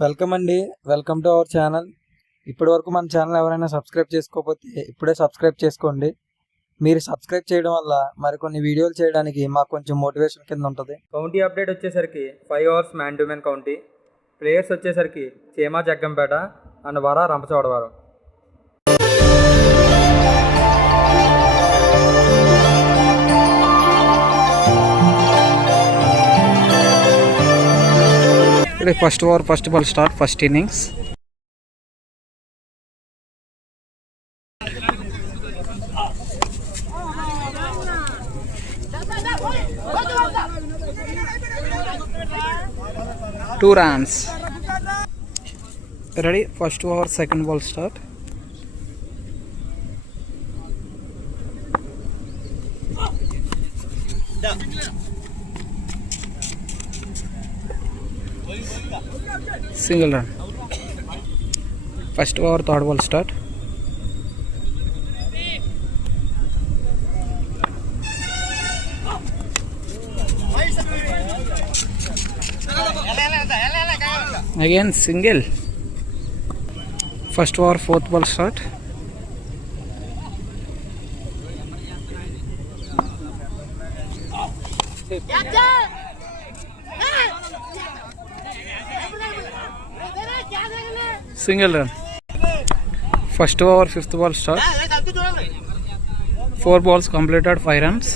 Welcome అండి. Welcome to our channel. ఇప్పటి వరకు మన ఛానల్ ఎవరైనా సబ్స్క్రైబ్ చేసుకోకపోతే ఇప్పుడే సబ్స్క్రైబ్ చేసుకోండి. మీరు సబ్స్క్రైబ్ చేయడం వల్ల మరికొన్ని వీడియోలు చేయడానికి మాకు కొంచెం మోటివేషన్ కింద ఉంటుంది. కౌంటీ అప్డేట్ వచ్చేసరికి 5 hours man to man county. Players వచ్చేసరికి చీమా జగ్గంపేట అండ్ వర Rampachodavaram. First over first ball start first innings. Two runs. Ready? First over second ball start. Single run. First over third ball start. Again single. First over fourth ball start. Single run. First over fifth ball start. 4 balls completed, 5 runs.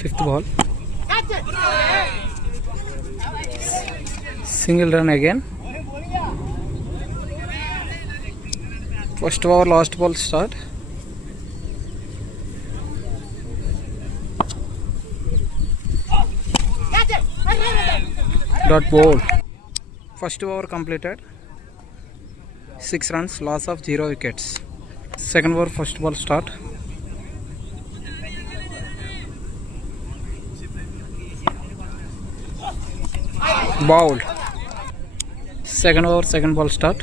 Fifth ball. Single run again. First over last ball start. Dot ball. First over completed, 6 runs, loss of 0 wickets. Second over first ball start. Bowled. Second over second ball start.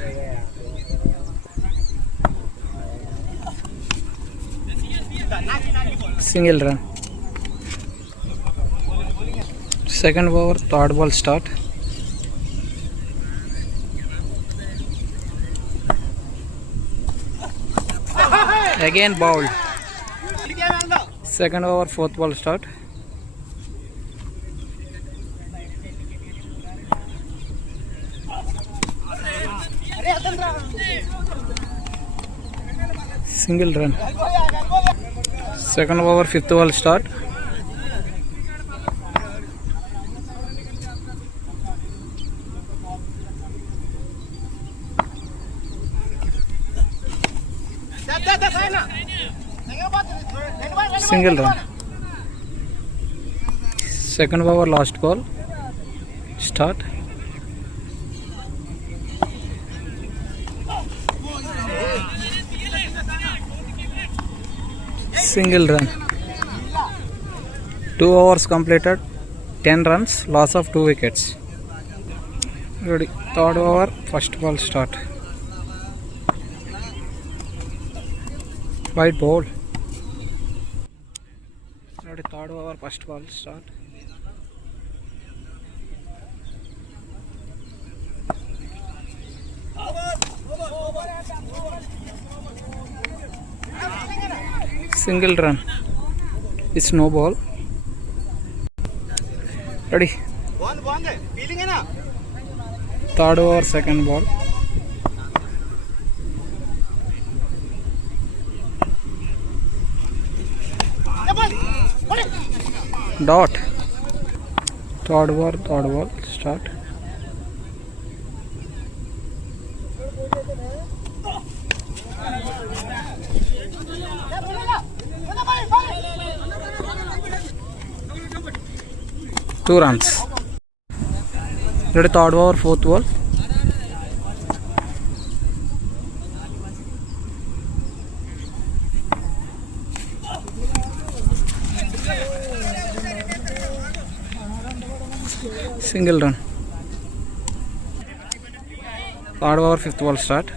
Single run. Second over third ball start. Again bowled. Second over fourth ball start. Single run. Second over fifth ball start. Single run. Second over last ball start. Single run. 2 overs completed, 10 runs, loss of 2 wickets. Ready? Third over first ball start. White ball. Ready? Third over first ball start. Single run. It's no ball. Ready? Third over second ball. Dot. Third over third ball start. Two runs. Ready? Third over fourth ball. Single run. Third over fifth ball start.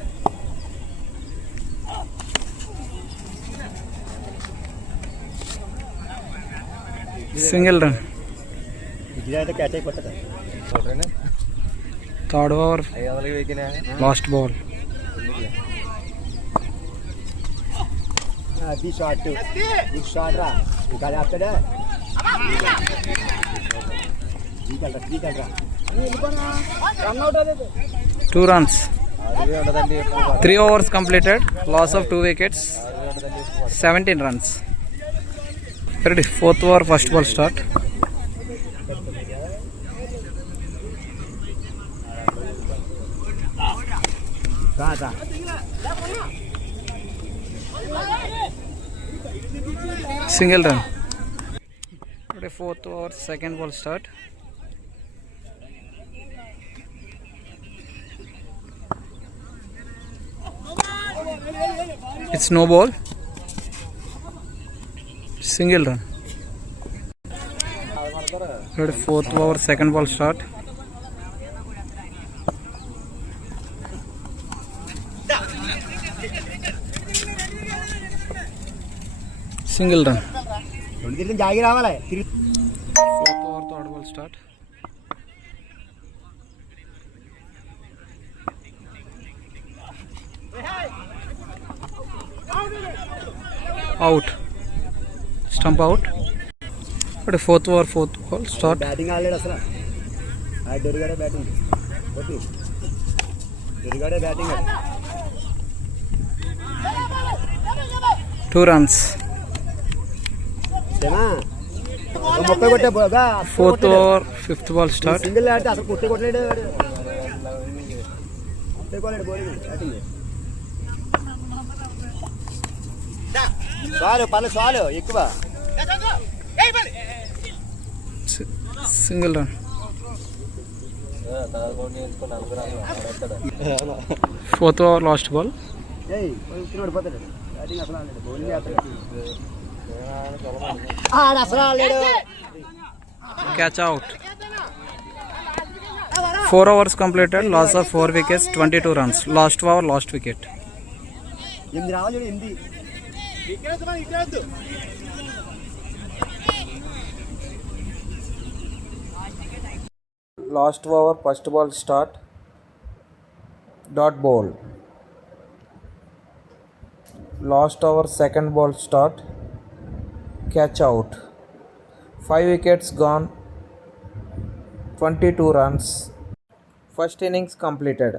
Single run. Third over last ball. Two runs. 3 overs completed. Loss of 2 wickets. 17 runs. Ready. Fourth over, first ball start. Single run. Ready. Fourth over, second ball start. It's no ball. Single run. Ready. Fourth over, second ball start. Single run. Fourth over, third ball start. Out. Stump out. But fourth over, fourth ball start. Batting ఆడలేడు అసలు. డెరిగాడే batting. Okay. డెరిగాడే batting. 2 runs. ఏమా? 30 కొట్టే బాగా. Fourth over, fifth ball start. Single ఆడితే అసలు కొట్టలేడు వాడు. కొట్టలేడు బౌలింగ్ బ్యాటింగ్. చాలు ఎక్కువ. Single run. Fourth over, last ball. పడిపోతాడు బ్యాటింగ్ అసలు ఆడలేడు. బౌలింగ్ అసలు ఆడలేడు. Catch out. 4 overs completed. Loss of 4 wickets. 22 runs. Last over, last wicket. 8 రావాలి. 8. Last over, first ball start. Dot ball. Last over, second ball start. Catch out. 5 wickets gone. 22 runs. First innings completed.